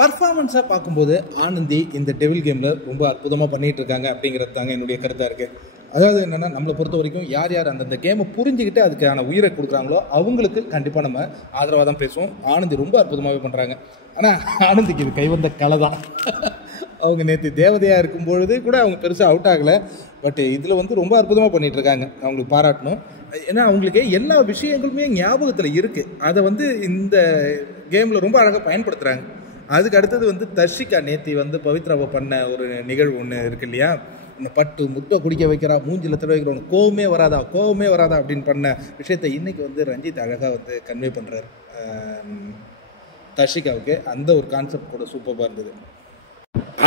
பர்ஃபார்மன்ஸாக பார்க்கும்போது ஆனந்தி இந்த டெவில் கேமில் ரொம்ப அற்புதமாக பண்ணிகிட்டு இருக்காங்க அப்படிங்கிறது தாங்க என்னுடைய கருத்தாக இருக்குது. அதாவது என்னென்னா, நம்மளை பொறுத்த வரைக்கும் யார் யார் அந்தந்த கேமை புரிஞ்சுக்கிட்டு அதுக்கான உயிரை கொடுக்குறாங்களோ அவங்களுக்கு கண்டிப்பாக நம்ம ஆதரவாக தான் பேசுவோம். ஆனந்தி ரொம்ப அற்புதமாகவே பண்ணுறாங்க. ஆனால் ஆனந்திக்கு இது கைவந்த கலை தான். அவங்க நேற்று தேவதையாக இருக்கும்பொழுது கூட அவங்க பெருசாக அவுட் ஆகலை. பட் இதில் வந்து ரொம்ப அற்புதமாக பண்ணிகிட்டு இருக்காங்க. அவங்களுக்கு பாராட்டணும். ஏன்னா அவங்களுக்கு எல்லா விஷயங்களுமே ஞாபகத்தில் இருக்குது. அதை வந்து இந்த கேமில் ரொம்ப அழகாக பயன்படுத்துகிறாங்க. அதுக்கு அடுத்தது வந்து தர்ஷிகா நேத்தி வந்து பவித்ராவை பண்ண ஒரு நிகழ்வு ஒன்று இருக்கு இல்லையா, இந்த பட்டு முட்டை குடிக்க வைக்கிறா, மூஞ்சில் தடவை வைக்கிறோம், கோவமே வராதா அப்படின்னு பண்ண விஷயத்தை இன்னைக்கு வந்து ரஞ்சித் அழகாக வந்து கன்வே பண்ணுறாரு தர்ஷிகாவுக்கு. அந்த ஒரு கான்செப்ட் கூட சூப்பராக இருந்தது.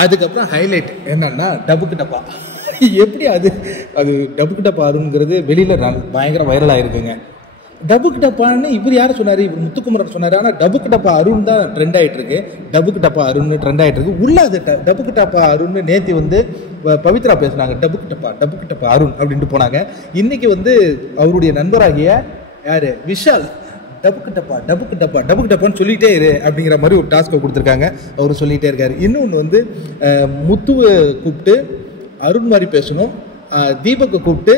அதுக்கப்புறம் ஹைலைட் என்னன்னா டபுக்கு டப்பா. எப்படி அது டபுக்கு டப்பா அருண்ங்கிறது வெளியில் பயங்கர வைரல் ஆகிருக்குங்க. டபுக்கு டப்பான்னு இவர் யார் சொன்னார்? இவர் முத்துக்குமரன் சொன்னார். ஆனால் டபுக்கு டப்பா அருண் தான் ட்ரெண்ட் ஆகிட்டு இருக்கு. டபுக்கு டப்பா அருண் ட்ரெண்ட் ஆகிட்டு இருக்கு. உள்ள அது டபுக்கு டப்பா அருண்னு நேற்று வந்து பவித்ரா பேசுனாங்க. டபுக்கு டப்பா அருண் அப்படின்ட்டு போனாங்க. இன்னைக்கு வந்து அவருடைய நண்பராகிய யாரு விஷால் டபுக்கு டப்பான்னு சொல்லிகிட்டே இரு அப்படிங்கிற மாதிரி ஒரு டாஸ்க்கை கொடுத்துருக்காங்க. அவர் சொல்லிகிட்டே இருக்காரு. இன்னொன்று வந்து முத்துவை கூப்பிட்டு அருண் மாதிரி பேசணும், தீபக்கை கூப்பிட்டு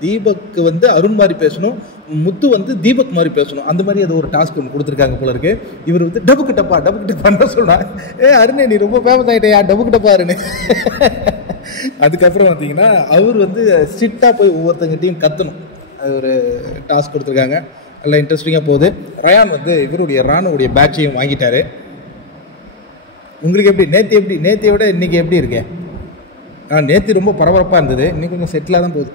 தீபக்கு வந்து அருண் மாதிரி பேசணும், முத்து வந்து தீபக் மாதிரி பேசணும். அந்த மாதிரி அது ஒரு டாஸ்க் ஒன்று கொடுத்துருக்காங்க போல இருக்கு. இவர் வந்து டபுக்கு டப்பான்னு சொன்னார். அருணே நீ ரொம்ப ஃபேமஸ் ஆகிட்டேயா, டபுக்கு டப்பா அருண். அதுக்கப்புறம் பார்த்தீங்கன்னா அவர் வந்து ஸ்ட்ரிக்டாக போய் ஒவ்வொருத்தங்கிட்டையும் கத்தணும். அது ஒரு டாஸ்க் கொடுத்துருக்காங்க. நல்லா இன்ட்ரெஸ்டிங்காக போகுது. ரயான் வந்து இவருடைய ராணுடைய பேட்சையும் வாங்கிட்டாரு. உங்களுக்கு எப்படி நேற்றை விட இன்னைக்கு எப்படி இருக்கேன்? நேற்று ரொம்ப பரபரப்பாக இருந்தது. இன்னைக்கு கொஞ்சம் செட்டிலாக தான் போகுது.